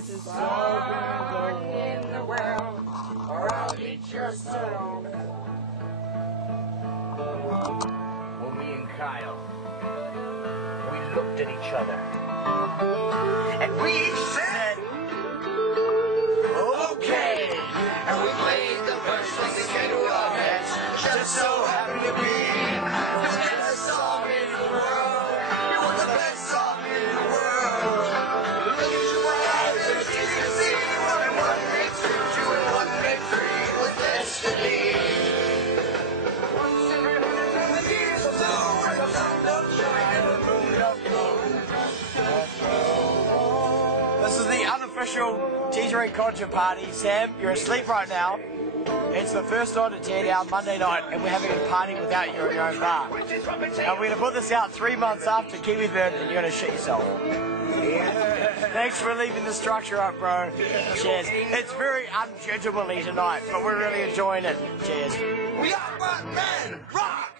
this is all going in the well, or I'll eat your soul. When me and Kyle, we looked at each other, and we each said, okay, and we played the verse like it came to our heads, just so happened to be the best song in the world. It was the best song in the world. Look into my eyes, and it's easy to see, and one makes two, two and one makes three, it was destiny. Once every 100,000 years or so, and the sun don't shine and the moon don't glow. This is the unofficial Teetering Concha party. Sam, you're asleep right now. It's the first night to tear down Monday night, and we're having a party without you in your own bar. And we're going to put this out 3 months after Kiwi Bird, and you're going to shit yourself. Thanks for leaving the structure up, bro. Cheers. It's very ungentlemanly tonight, but we're really enjoying it. Cheers. We are but men, rock!